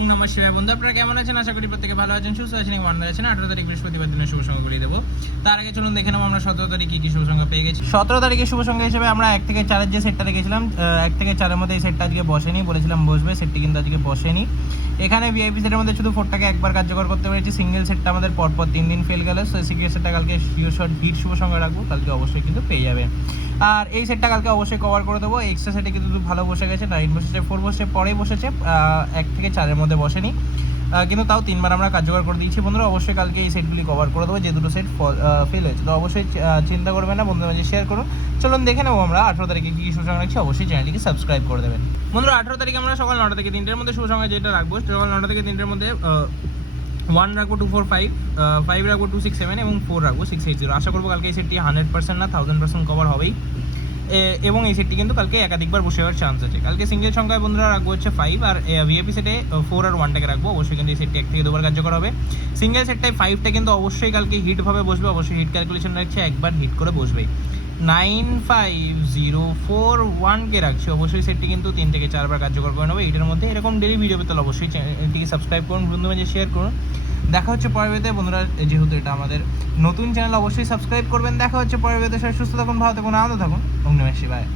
ওং নমঃ শিবায়। বন্ধু আপনারা কেমন আছেন? আশা করি প্রত্যেকে ভালো আছেন, সুস্থ আছেন এবং আনন্দ আছেন। 18 তারিখ বৃহস্পতিবার দিনের শুভ সংখ্যা বলে দেবো। তার আগে চলুন দেখে নেবো আমরা 17 তারিখ কি কি শুভ সংখ্যা পেয়ে গেছি। 17 তারিখে শুভ সংখ্যা হিসেবে আমরা 1 থেকে 4 যে সেটটা রেখেছিলাম, 1 থেকে 4 মধ্যে এই সেটটা আজকে বসেনি, বলেছিলাম বসবে, সেটটি কিন্তু আজকে বসেনি। এখানে ভিআইপি সেটের মধ্যে শুধু 4টাকে একবার কার্যকর করতে পেরেছি। সিঙ্গেল সেটটা আমাদের পরপর 3 দিন ফেল গেল। সিক্রেট সেটটা কালকে শিওর শট হিট শুভ সংখ্যা রাখবো, কালকে অবশ্যই কিন্তু পেয়ে যাবে। আর এই সেটটা কালকে অবশ্যই কভার করে দেবো। এক্সট্রা সেটে কিন্তু ভালো বসে গেছে, 9 বসেছে, 4 বসে, পরেই বসেছে, 1 থেকে 4 মধ্যে বসেনি, কিন্তু তাও 3বার আমরা কার্যকর করে দিয়েছি। বন্ধুরা অবশ্যই কালকে এই সেটগুলি কভার করে দেবো, যে দুটো সেট ফেল হয়েছে। তো অবশ্যই চিন্তা করবেন না, বন্ধুদের মাঝে শেয়ার করুন। চলুন দেখে নেবো আমরা 18 তারিখে কী কী শুভ সংখ্যা রাখছি। অবশ্যই চ্যানেলটিকে সাবস্ক্রাইব করে দেবেন। বন্ধুরা 18 তারিখে আমরা সকাল 9টা থেকে 3টের মধ্যে শুভ সংখ্যা যেটা রাখবো, সকাল 9টা থেকে 3টের মধ্যে 1 রাখবো 245, 5 রাখবো 267 এবং 4 রাখবো 680। আশা করবো কালকে এই সেটটি 100% না 1000% কভার হবেই, এবং এই সেটটি কিন্তু কালকে একাধিকবার বসে যাওয়ার চান্স আছে। কালকে সিঙ্গেল সংখ্যায় বন্ধুরা রাখবো হচ্ছে 5, আর ভিআইপি সেটে 4 আর 1টাকে রাখবো। অবশ্যই কিন্তু এই সেটটি 1 থেকে 2বার কার্যকর হবে। সিঙ্গেল সেটটাই 5টা কিন্তু অবশ্যই কালকে হিটভাবে বসবে, অবশ্যই হিট ক্যালকুলেশন রাখছে, একবার হিট করে বসবে। 95041কে রাখছি, অবশ্যই সেটটি কিন্তু 3 থেকে 4বার কার্যকর করে নেবে। এটার মধ্যে এরকম ডেলি ভিডিও পেতে অবশ্যই চ্যানেলটিকে সাবস্ক্রাইব করুন, বন্ধুদের মাঝে শেয়ার করুন। দেখা হচ্ছে পরের ভিডিওতে। বন্ধুরা যেহেতু এটা আমাদের নতুন চ্যানেল, অবশ্যই সাবস্ক্রাইব করবেন। দেখা হচ্ছে পরের ভিডিওতে। সুস্থ থাকুন, ভালো থাকুন, আনন্দ থাকুন। ওম নমঃ শিবায়।